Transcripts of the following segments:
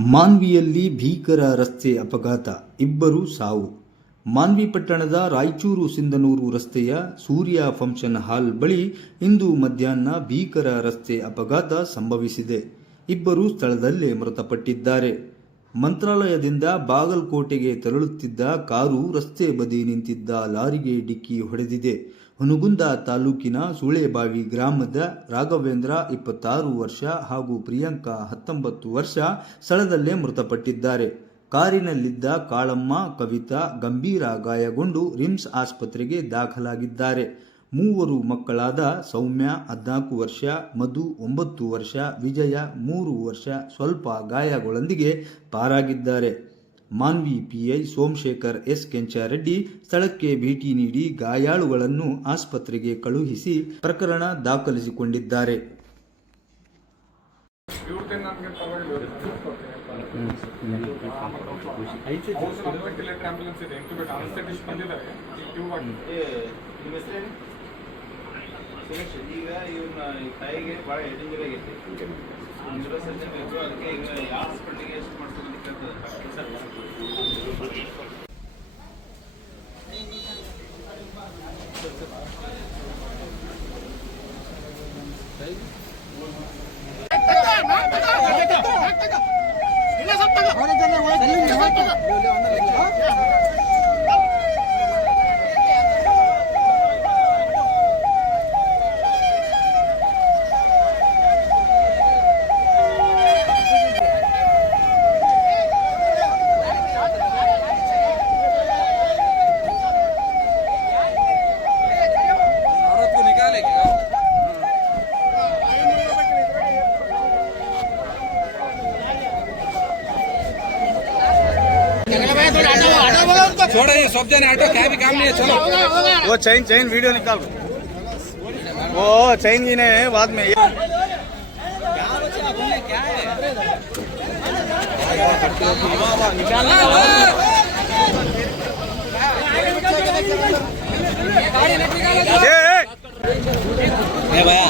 ಮಾನ್ವಿಯಲ್ಲಿ ಭೀಕರ ರಸ್ತೆ ಅಪಘಾತ, ಇಬ್ಬರು ಸಾವು. ಮಾನ್ವಿ ಪಟ್ಟಣದ ರಾಯಚೂರು ಸಿಂಧನೂರು ರಸ್ತೆಯ ಸೂರ್ಯ ಫಂಕ್ಷನ್ ಹಾಲ್ ಬಳಿ ಇಂದು ಮಧ್ಯಾಹ್ನ ಭೀಕರ ರಸ್ತೆ ಅಪಘಾತ ಸಂಭವಿಸಿದೆ. ಇಬ್ಬರು ಸ್ಥಳದಲ್ಲೇ ಮೃತಪಟ್ಟಿದ್ದಾರೆ. ಮಂತ್ರಾಲಯದಿಂದ ಬಾಗಲಕೋಟೆಗೆ ತೆರಳುತ್ತಿದ್ದ ಕಾರು ರಸ್ತೆ ಬದಿ ನಿಂತಿದ್ದ ಲಾರಿಗೆ ಡಿಕ್ಕಿ ಹೊಡೆದಿದೆ. ಹುನಗುಂದ ತಾಲೂಕಿನ ಸುಳೆಬಾವಿ ಗ್ರಾಮದ ರಾಘವೇಂದ್ರ 26 ವರ್ಷ ಹಾಗೂ ಪ್ರಿಯಾಂಕಾ 19 ವರ್ಷ ಸ್ಥಳದಲ್ಲೇ ಮೃತಪಟ್ಟಿದ್ದಾರೆ. ಕಾರಿನಲ್ಲಿದ್ದ ಕಾಳಮ್ಮ, ಕವಿತಾ ಗಂಭೀರ ಗಾಯಗೊಂಡು ರಿಮ್ಸ್ ಆಸ್ಪತ್ರೆಗೆ ದಾಖಲಾಗಿದ್ದಾರೆ. ಮೂವರು ಮಕ್ಕಳಾದ ಸೌಮ್ಯ 14 ವರ್ಷ, ಮಧು 9 ವರ್ಷ, ವಿಜಯ 3 ವರ್ಷ ಸ್ವಲ್ಪ ಗಾಯಗಳೊಂದಿಗೆ ಪಾರಾಗಿದ್ದಾರೆ. ಮಾನ್ವಿ ಪಿಐ ಸೋಮಶೇಖರ್ ಎಸ್ ಕೆಂಚಾರೆಡ್ಡಿ ಸ್ಥಳಕ್ಕೆ ಭೇಟಿ ನೀಡಿ ಗಾಯಾಳುಗಳನ್ನು ಆಸ್ಪತ್ರೆಗೆ ಕಳುಹಿಸಿ ಪ್ರಕರಣ ದಾಖಲಿಸಿಕೊಂಡಿದ್ದಾರೆ. ಈಗ ಇವನ್ನ ತಾಯಿಗೆ ಭಾಳ ಡೇಂಜರ್ ಆಗೈತಿ. ನ್ಯೂರೋ ಸರ್ಜನ್ ಬೇಕು, ಅದಕ್ಕೆ ಈಗ ಯಾವ ಹಾಸ್ಪಿಟಲ್ಗೆ ಎಷ್ಟು ಮಾಡ್ಸೋದಕ್ಕೆ छोड़ो ये सब जने ऑटो क्या भी काम नहीं है, चलो। वो चैन वीडियो निकाल, वो चैन ही नहीं है बाद में। भैया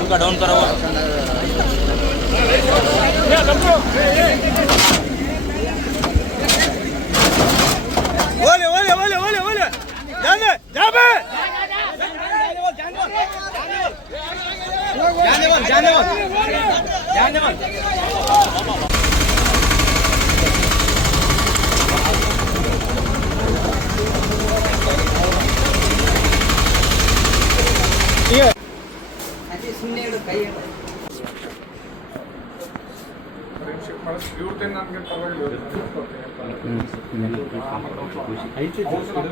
उनका डाउन करो।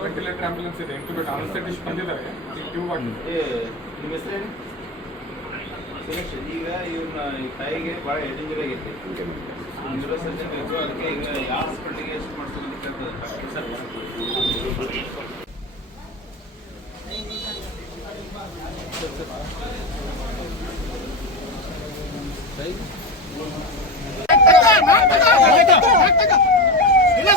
ವೆಂಟಿಲೇಟರ್ ಆಂಬ್ಯುಲೆನ್ಸ್ ಇದೆ, ಇಂಕ್ಯುಬೇಟ್ ಅನಸ್ಥೆಟಿಸ್ಟ್ ಬಂದಿದ್ದಾರೆ. ನಿಮ್ಮ ಹೆಸರೇನು? ಈಗ ಇವನ್ನ ತಾಯಿಗೆ ಭಾಳ ಡೇಂಜರ್ ಆಗೈತಿ. ನ್ಯೂರೋ ಸರ್ಜನ್ ಬೇಕು, ಅದಕ್ಕೆ ಈಗ ಯಾವ ಹಾಸ್ಪಿಟಲ್ಗೆ ಎಷ್ಟು ಮಾಡ್ಸೋದಕ್ಕೆ ಇಲ್ಲ